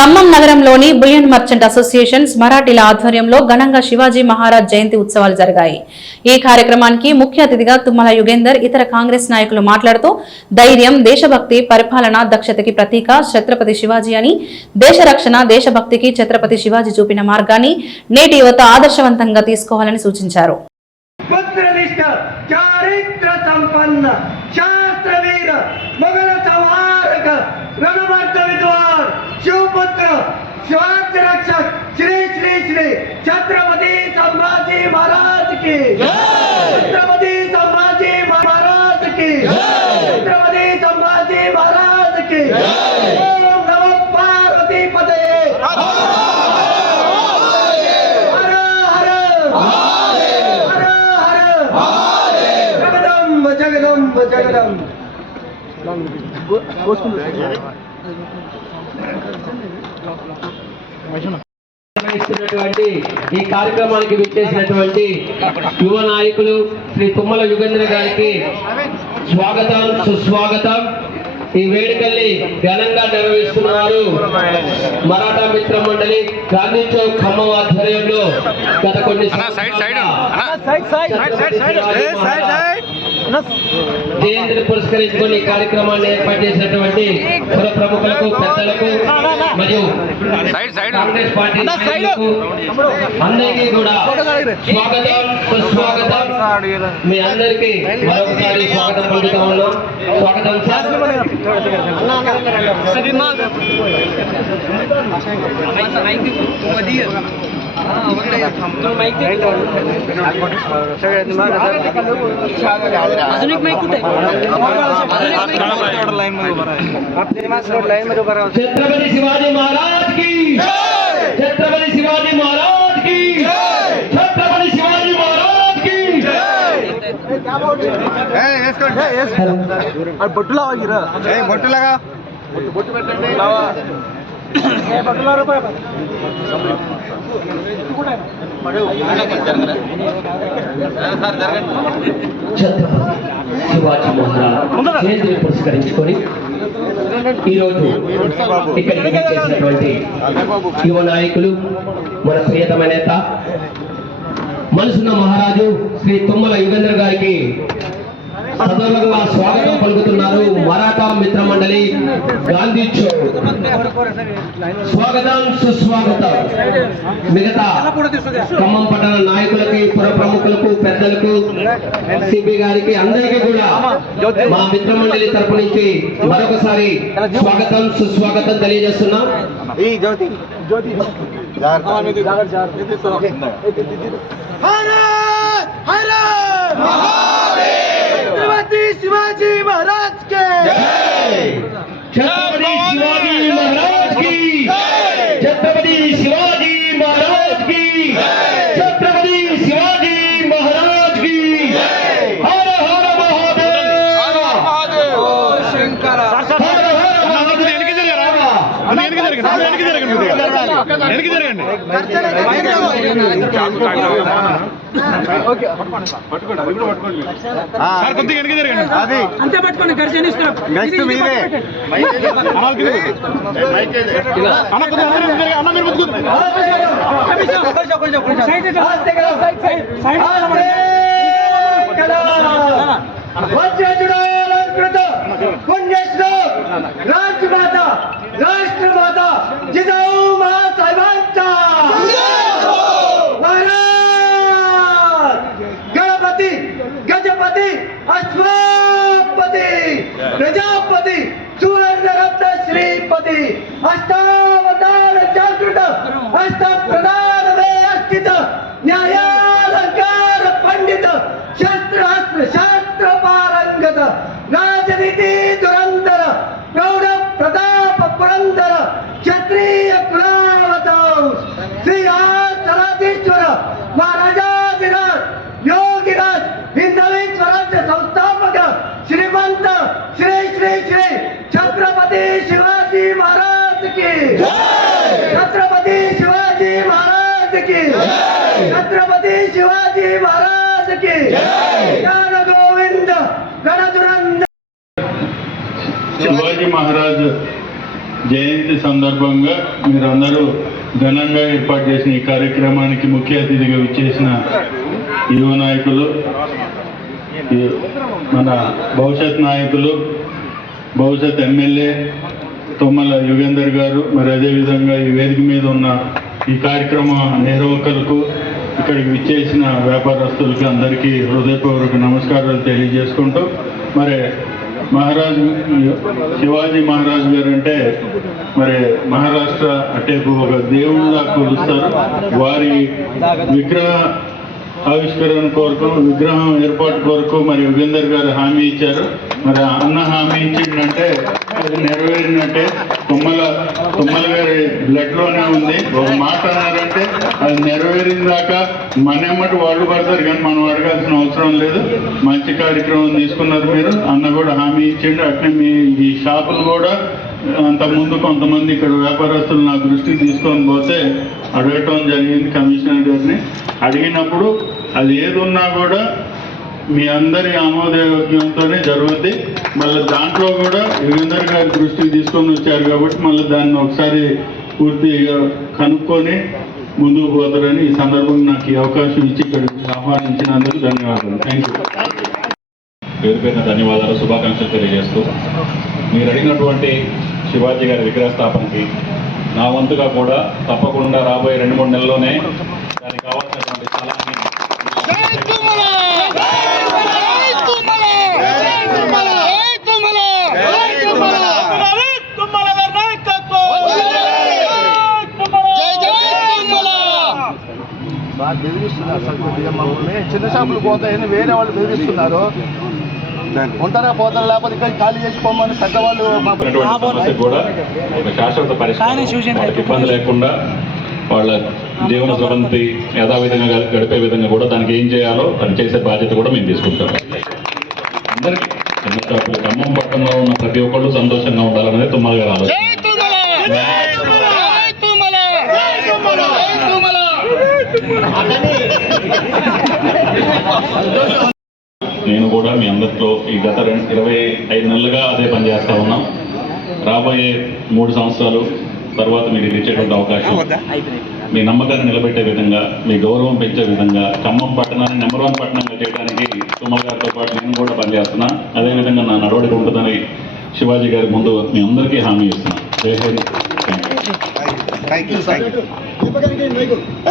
ఖమ్మం నగరంలోని bullion merchant associations మరాఠీల ఆధ్వర్యంలో ఘనంగా శివాజీ మహారాజ్ జయంతి ఉత్సవాలు జరిగాయి. ఈ కార్యక్రమానికి ముఖ్య అతిథిగా తుమ్మల యుగేందర్ ఇతర కాంగ్రెస్ నాయకులు మాట్లాడుతూ ధైర్యం దేశభక్తి పరిపాలన దక్షతకి ప్రతీక ఛత్రపతి శివాజీ అని దేశ రక్షణ దేశభక్తికి ఛత్రపతి శివాజీ చూపిన మార్గాన్ని నేటి యువత ఆదర్శవంతంగా తీసుకోవాలని సూచించారు. शिवपुत्र स्वास्थ्य रक्षक श्री श्री श्री छत्रपति संभाजी महाराज की। छत्रपति संभाजी महाराज की। छत्रपति संभाजी महाराज की। ఈ కార్యక్రమానికి విచ్చేసినటువంటి యువ నాయకులు శ్రీ తుమ్మల యుగేంద్ర గారికి స్వాగతం సుస్వాగతం. ఈ వేడుకల్ని ఘనంగా నిర్వహిస్తున్నారు మరాఠా మిత్ర మండలి గాంధీ చౌక్ ఖమ్మం ఆధ్వర్యంలో గత కొన్ని జయంతిని పురస్కరించుకొని కార్యక్రమాన్ని ఏర్పాటు చేసినటువంటి కుల ప్రముఖులకు పెద్దలకు మరియు కాంగ్రెస్ పార్టీ అందరికీ కూడా స్వాగతం సుస్వాగతం. మీ అందరికీ మరొకసారి స్వాగతం పలుకుతా ఉన్నాం. స్వాగతం సార్. अजून एक माईक कुठे लाईन शिवाजी महाराज की छत्रपती शिवाजी महाराज की छत्रपती शिवाजी महाराज की बट्टू लगा गिरा। बट्टू लागा बट्टू बट्टू लावा శివాజీ మహారాజ్ జయంతిని పురస్కరించుకొని ఈరోజు ఇక్కడికి చేసినటువంటి యువ నాయకులు మన ప్రియతమ నేత మనసున్న మహారాజు శ్రీ తుమ్మల యుగేంద్ర గారికి సదర్వంగా స్వాగతం పలుకుతున్నారు. మరాఠా మిత్ర మండలి గాంధీ చౌక్ స్వాగతం సుస్వాగతం మిగతా ఖమ్మం పట్టణ నాయకులకి పుర ప్రముఖులకు పెద్దలకు సిపి గారికి అందరికీ కూడా మా మిత్ర మండలి తరపు నుంచి మరొకసారి స్వాగతం సుస్వాగతం తెలియజేస్తున్నాం छत्रपति शिवाजी महाराज వెనక్కి జరగండి వెనక్కి జరగండి. సార్ కొద్దిగా వెనక్కి జరగండి. అది. అంతే పట్టుకోండి గర్జన ఇస్తాం నెక్స్ట్ మీరే అన్న కొద్దిగా అన్న మీరు సైడ్ సైడ్ సైడ్ సైడ్ राष्ट्रमाता जिजाऊ महासाहेबांचा। महाराज, गणपती, गजपती जागृत अष्टप्रधान वे पंडित, शस्त्रास्त्र शास्त्र पारंगत, राजनीती धुरंधर प्रौढ प्रताप क्षत्रिय कुलावतांश श्री चलाधीश्वर महाराजाधिराज योगिराज हिंदवी स्वराज्य संस्थापक श्रीमंत श्री श्री श्री छत्रपती शिवाजी महाराज की छत्रपती शिवाजी महाराज की छत्रपती शिवाजी महाराज की ज्ञान गोविंद गणदुरंद शिवाजी महाराज జయంతి సందర్భంగా మీరందరూ ఘనంగా ఏర్పాటు చేసిన ఈ కార్యక్రమానికి ముఖ్య అతిథిగా విచ్చేసిన యువ నాయకులు మన భవిష్యత్ నాయకులు భవిష్యత్ ఎమ్మెల్యే తుమ్మల యుగేందర్ గారు మరి అదేవిధంగా ఈ వేదిక మీద ఉన్న ఈ కార్యక్రమ నిర్వాహకులకు ఇక్కడికి విచ్చేసిన వ్యాపారస్తులకి అందరికీ హృదయపూర్వక నమస్కారాలు తెలియజేసుకుంటూ మరి మహారాజు శివాజీ మహారాజు గారు అంటే మరి మహారాష్ట్ర అంటే ఒక దేవుళ్ళ కొలుస్తారు వారి విగ్రహ ఆవిష్కరణ కొరకు విగ్రహం ఏర్పాటు కొరకు మరి యుగేందర్ గారు హామీ ఇచ్చారు. మరి అన్న హామీ ఇచ్చిందంటే అది నెరవేరినట్టే. తుమ్మల తుమ్మల గారి బ్లడ్లోనే ఉంది. ఒక మాట అన్నారంటే అది నెరవేరిన దాకా మనెమ్మటి వాళ్ళు పడతారు కానీ మనం అడగాల్సిన అవసరం లేదు. మంచి కార్యక్రమం తీసుకున్నారు మీరు. అన్న కూడా హామీ ఇచ్చిండు. అట్నే మీ ఈ షాపులు కూడా అంతకుముందు కొంతమంది ఇక్కడ వ్యాపారస్తులు నా దృష్టికి తీసుకొని పోతే అడగటం జరిగింది కమిషనర్ గారిని. అడిగినప్పుడు అది ఏదున్నా కూడా మీ అందరి ఆమోదయోగ్యంతోనే జరుగుద్ది. మళ్ళీ దాంట్లో కూడా యుగేందర్ గారి దృష్టికి తీసుకొని వచ్చారు కాబట్టి మళ్ళీ దాన్ని ఒకసారి పూర్తిగా కనుక్కొని ముందుకు పోతారని ఈ సందర్భంగా నాకు ఈ అవకాశం ఇచ్చి ఇక్కడికి ఆహ్వానించినందుకు ధన్యవాదాలు. థ్యాంక్ యూ పేరు పేరున ధన్యవాదాలు శుభాకాంక్షలు తెలియజేస్తూ. మీరు అడిగినటువంటి శివాజీ గారి విగ్రహ స్థాపనకి నా వంతుగా కూడా తప్పకుండా రాబోయే రెండు మూడు నెలల్లోనే దానికి కావాల్సినటువంటి స్థలాన్ని బెదిరిస్తున్నారు. చిన్న షాపులు పోతాయని వేరే వాళ్ళు బెదిరిస్తున్నారు. ఉంటారా పోతారా లేకపోతే ఇక్కడ ఖాళీ చేసి పోమని పెద్దవాళ్ళు ఇబ్బంది లేకుండా వాళ్ళ జీవన స్రవంతి యథావిధంగా గడిపే విధంగా కూడా దానికి ఏం చేయాలో అది చేసే బాధ్యత కూడా మేము తీసుకుంటాం. అందరికీ ఖమ్మం పట్టణంలో ఉన్న ప్రతి ఒక్కళ్ళు సంతోషంగా ఉండాలనేది తుమ్మల గారు ఆలోచన. నేను కూడా మీ అందరితో ఈ గత రెండు ఇరవై ఐదు నెలలుగా అదే పనిచేస్తూ ఉన్నాం. రాబోయే మూడు సంవత్సరాలు తర్వాత మీరు ఇచ్చేటువంటి అవకాశం. మీ నమ్మకాన్ని నిలబెట్టే విధంగా మీ గౌరవం పెంచే విధంగా ఖమ్మం పట్టణాన్ని నెంబర్ వన్ పట్టణంగా చేయడానికి సుమల్ గారితో పాటు నేను కూడా పనిచేస్తున్నా. అదేవిధంగా నా నడవడిక ఉంటుందని శివాజీ గారి ముందు మీ అందరికీ హామీ ఇస్తున్నాను. జై హింద్. Thank you